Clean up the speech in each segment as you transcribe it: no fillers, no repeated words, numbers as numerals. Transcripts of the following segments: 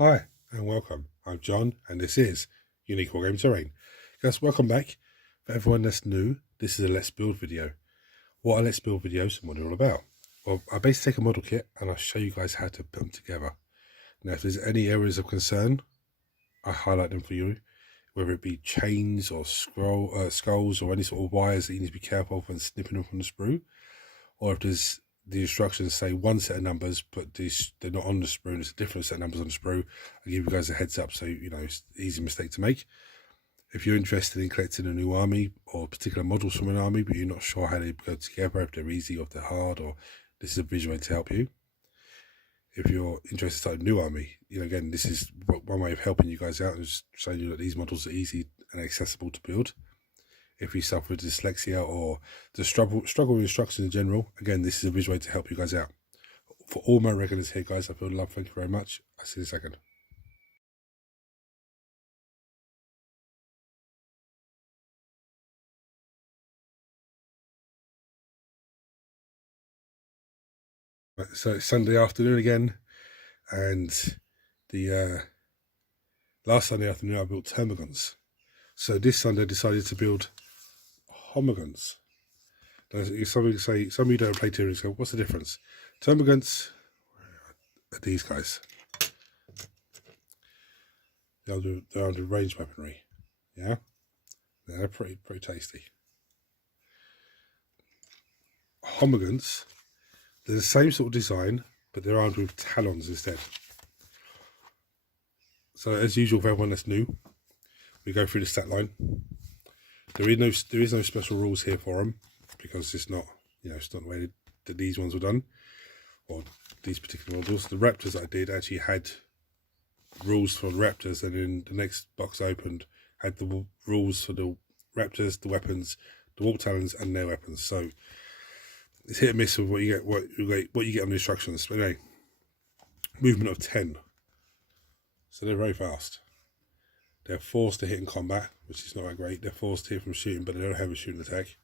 Hi and welcome. I'm John and this is Unique Wargame Terrain. Guys, welcome back. For everyone that's new, this is a Let's Build video. What are Let's Build videos and what they're all about? Well, I basically take a model kit and I'll show you guys how to put them together. Now, if there's any areas of concern, I highlight them for you, whether it be chains or skulls or any sort of wires that you need to be careful of when snipping them from the sprue, or if there's the instructions say one set of numbers, but they're not on the sprue, and it's a different set of numbers on the sprue. I'll give you guys a heads up so you know it's an easy mistake to make. If you're interested in collecting a new army or particular models from an army, but you're not sure how they go together, if they're easy or if they're hard, or this is a visual aid to help you. If you're interested in starting a new army, again, this is one way of helping you guys out and just showing you that these models are easy and accessible to build. If you suffer with dyslexia or the struggle with instructions in general, again, this is a visual way to help you guys out. For all my regulars here, guys, I feel love. Thank you very much. I'll see you in a second. So it's Sunday afternoon again, and the last Sunday afternoon I built Hormagaunts. So this Sunday I decided to build Hormagaunts. Some of you don't play Tyranids, so what's the difference? Hormagaunts are these guys. They're under ranged weaponry. Yeah, they're pretty tasty. Hormagaunts, they're the same sort of design, but they're armed with talons instead. So as usual for everyone that's new, we go through the stat line. There is no special rules here for them because it's not it's not the way that these ones were done, or these particular models. The Raptors that I did actually had rules for the Raptors, and then the next box I opened had the rules for the Raptors, the weapons, the Warp Talons, and their weapons. So it's hit and miss with what you get on the instructions. But anyway, movement of 10. So they're very fast. They're forced to hit in combat, which is not that great. They're forced to hit from shooting, but they don't have a shooting attack.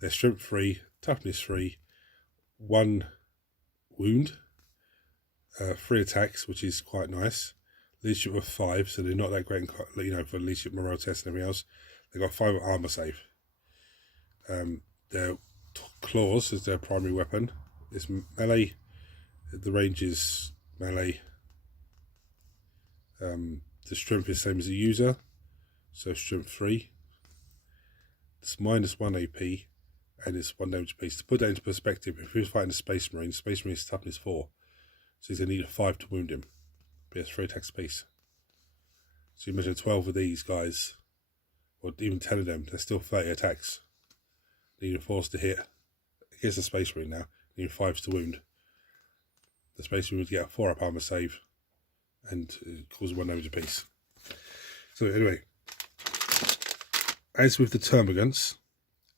They're strength 3, toughness 3, 1 wound, 3 attacks, which is quite nice. Leadership of 5, so they're not that great in, for leadership morale tests and everything else. They've got 5 armor save. Their claws is their primary weapon. It's melee. The range is melee. The strength is the same as the user, so strength 3. It's -1 AP, and it's 1 damage piece. To put that into perspective, if he was fighting a Space Marine's toughness 4, so he's going to need a 5 to wound him. But he has 3 attacks apiece. So you measure 12 of these guys, or even 10 of them, they're still 30 attacks. Needing force to hit against the Space Marine now, needing 5s to wound. The Space Marine would get a 4-up armor save and cause 1 damage apiece. So anyway, as with the Hormagaunts,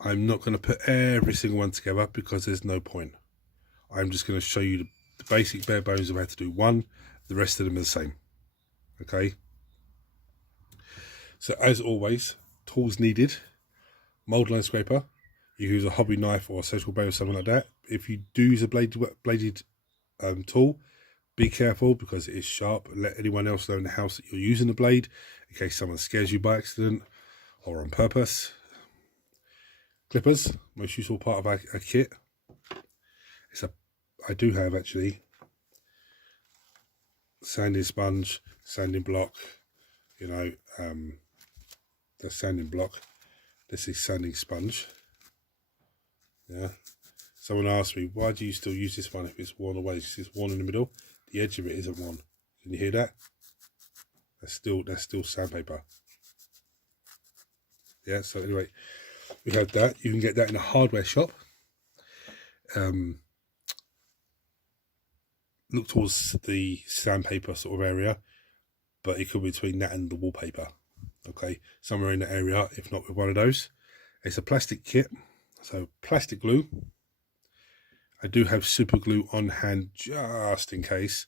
I'm not going to put every single one together because there's no point. I'm just going to show you the basic bare bones of how to do one. The rest of them are the same. Okay. So as always, tools needed: mold line scraper. You use a hobby knife or a surgical blade or something like that. If you do use a bladed tool, be careful because it is sharp. Let anyone else know in the house that you're using the blade in case someone scares you by accident or on purpose. Clippers, most useful part of our kit. I do have actually sanding sponge, sanding block. The sanding block. This is sanding sponge. Yeah. Someone asked me, why do you still use this one if it's worn away? It's worn in the middle. The edge of it isn't worn. Can you hear that? That's still sandpaper. Yeah, so anyway, we have that. You can get that in a hardware shop. Look towards the sandpaper sort of area, but it could be between that and the wallpaper. Okay, somewhere in the area, if not with one of those. It's a plastic kit, so plastic glue. I do have super glue on hand just in case,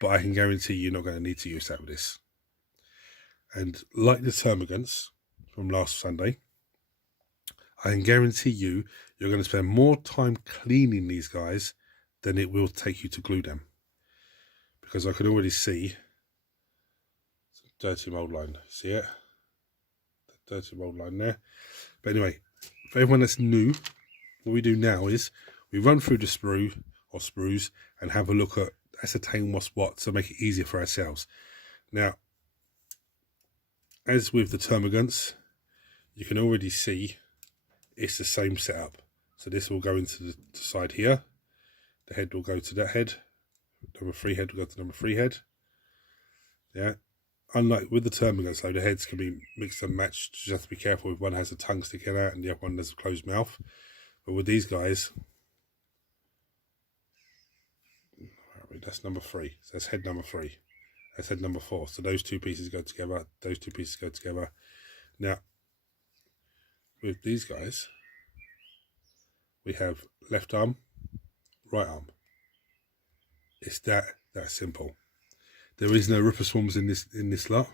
but I can guarantee you're not going to need to use that with this. And like the Hormagaunts from last Sunday, I can guarantee you're going to spend more time cleaning these guys than it will take you to glue them. Because I can already see dirty mould line. See it? The dirty mould line there. But anyway, for everyone that's new, what we do now is we run through the sprue or sprues and have a look at, ascertain what's what, to make it easier for ourselves. Now, as with the Hormagaunts, you can already see it's the same setup. So this will go into the side here. The head will go to that head. Number 3 head will go to number 3 head. Yeah. Unlike with the Hormagaunts though, the heads can be mixed and matched. You just have to be careful if one has a tongue sticking out and the other one has a closed mouth. But with these guys, that's number 3. So that's head number 3. That's head number 4. So those two pieces go together. Those two pieces go together. Now, with these guys, we have left arm, right arm. It's that simple. There is no ripper swarms in this lot.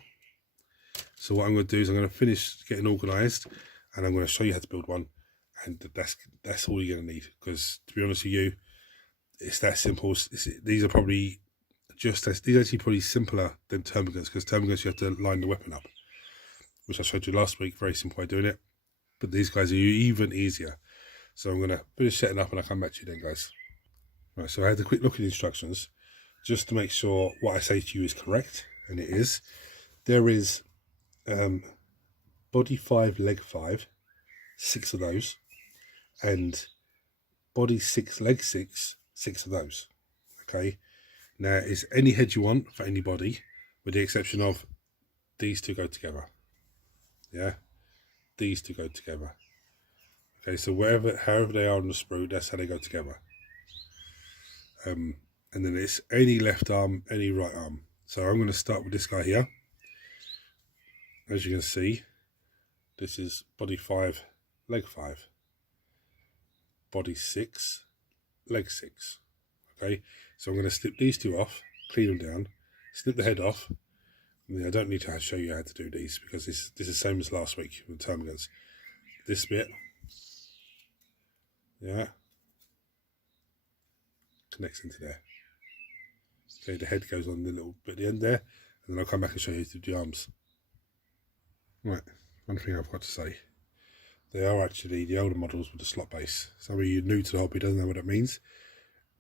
So what I'm going to do is I'm going to finish getting organised, and I'm going to show you how to build one. And that's all you're going to need. Because to be honest with you, it's that simple. These are probably these are actually probably simpler than Hormagaunts, because Hormagaunts you have to line the weapon up, which I showed you last week. Very simple way of doing it. But these guys are even easier. So I'm going to finish setting up and I'll come back to you then, guys. Right, so I had a quick look at the instructions just to make sure what I say to you is correct, and it is. There is body 5, leg 5, 6 of those, and body 6, leg 6, 6 of those. Okay, now it's any head you want for any body, with the exception of these two go together. Yeah, these two go together. Okay, so however they are on the sprue, that's how they go together. And then it's any left arm, any right arm. So I'm going to start with this guy here. As you can see, this is body 5, leg 5. Body 6, leg 6. Okay, so I'm going to snip these two off, clean them down, snip the head off. I don't need to show you how to do these, because this is the same as last week with Termagants. This bit, yeah, connects into there. Okay, the head goes on the little bit at the end there, and then I'll come back and show you the arms. Right, one thing I've got to say. They are actually the older models with the slot base. Some of you new to the hobby doesn't know what that means.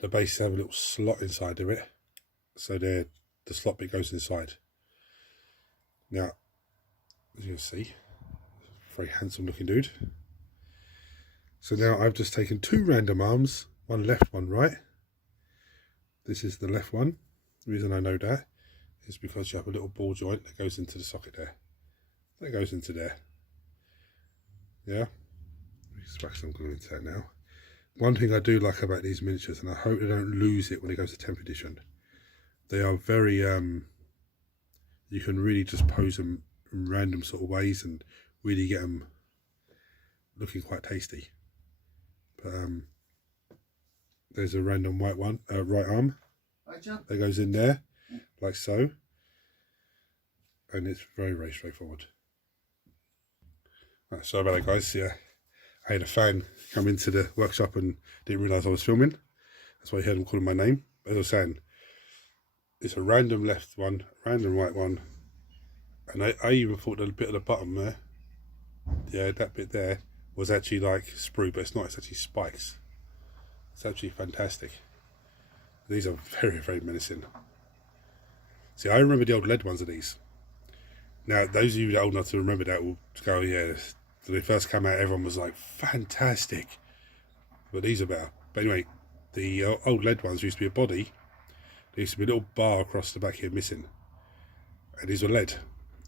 The bases have a little slot inside of it, so the slot bit goes inside. Now, as you can see, very handsome looking dude. So now I've just taken 2 random arms, one left, one right. This is the left one. The reason I know that is because you have a little ball joint that goes into the socket there. That goes into there. Yeah, let me smash some glue into that now. One thing I do like about these miniatures, and I hope they don't lose it when it goes to 10th edition, they are very, you can really just pose them in random sort of ways and really get them looking quite tasty. But there's a random white one, right arm, that goes in there, like so, and it's very, very straightforward. Right, sorry about that, guys. Yeah, I had a fan come into the workshop and didn't realise I was filming. That's why you heard him calling my name. As I was saying, it's a random left one, random right one, and I even thought the bit at the bottom there, yeah, that bit there was actually like sprue, but it's not. It's actually spikes. It's actually fantastic. These are very, very menacing. See, I remember the old lead ones of these. Now, those of you that are old enough to remember that will go, yeah, when they first came out, everyone was like, fantastic. But these are better. But anyway, the old lead ones used to be a body. There used to be a little bar across the back here missing. And these were lead.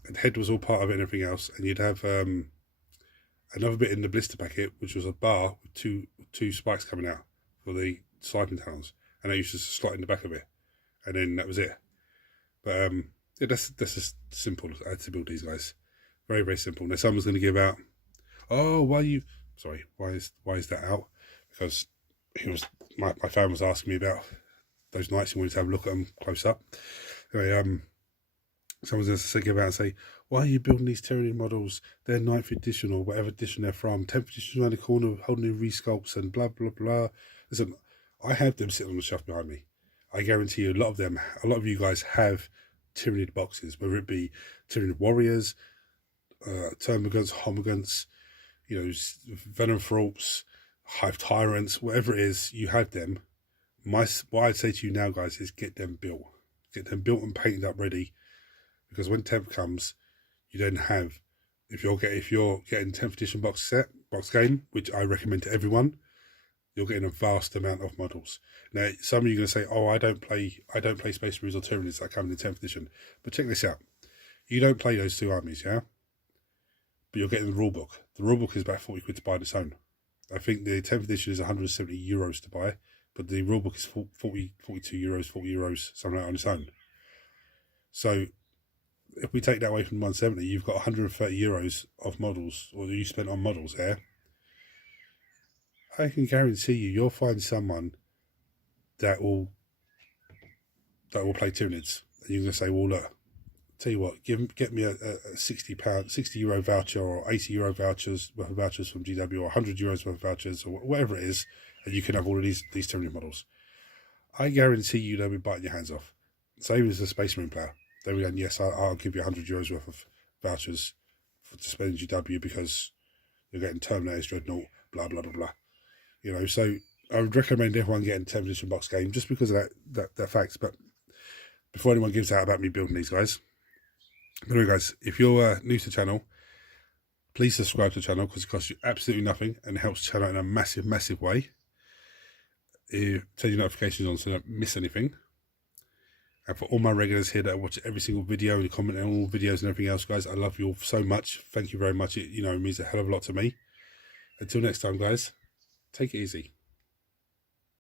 And the head was all part of it and everything else. And you'd have another bit in the blister packet, which was a bar with two spikes coming out for the sniping tunnels. And I used to slot in the back of it. And then that was it. But yeah, that's just simple. I had to build these guys. Very, very simple. Now someone's going to give out, oh, why is that out? Because my fan was asking me about those nights he wanted to have a look at them close up. Anyway, someone's going to give out and say, why are you building these Tyranid models? They're 9th edition or whatever edition they're from. 10th edition around the corner holding in resculpts and blah, blah, blah. Listen, I have them sitting on the shelf behind me. I guarantee you a lot of you guys have Tyranid boxes, whether it be Tyranid warriors, Termagants, Hormagaunts, you know, Venom Throats, Hive Tyrants, whatever it is, you have them. What I'd say to you now, guys, is get them built. Get them built and painted up ready. Because when 10th comes, you then have, if you're getting 10th edition box game, which I recommend to everyone, you're getting a vast amount of models. Now, some of you are going to say, "Oh, I don't play Space Marines or Tyranids that come in 10th edition." But check this out: you don't play those two armies, yeah? But you're getting the rule book. The rule book is about 40 quid to buy on its own. I think the 10th edition is 170 euros to buy, but the rule book is 42 euros, 40 euros, something like that on its own. So if we take that away from 170, you've got 130 euros of models, or you spent on models there. I can guarantee you'll find someone that will play Tyranids. And you're going to say, well, look, tell you what, get me a €60 voucher, or €80 vouchers worth of vouchers from GW, or €100 worth of vouchers, or whatever it is, and you can have all of these Tyranid models. I guarantee you they'll be biting your hands off. Same as the Space Marine player. They'll be going, yes, I'll give you €100 worth of vouchers to spend in GW because you're getting Terminators, Dreadnought, blah, blah, blah, blah. You know, so I would recommend everyone getting 10th edition box game just because of that fact. But before anyone gives out about me building these guys, but anyway, guys, if you're new to the channel, please subscribe to the channel because it costs you absolutely nothing and it helps the channel in a massive, massive way. Turn your notifications on so you don't miss anything. And for all my regulars here that watch every single video and comment on all videos and everything else, guys, I love you all so much. Thank you very much. It means a hell of a lot to me. Until next time, guys, take it easy.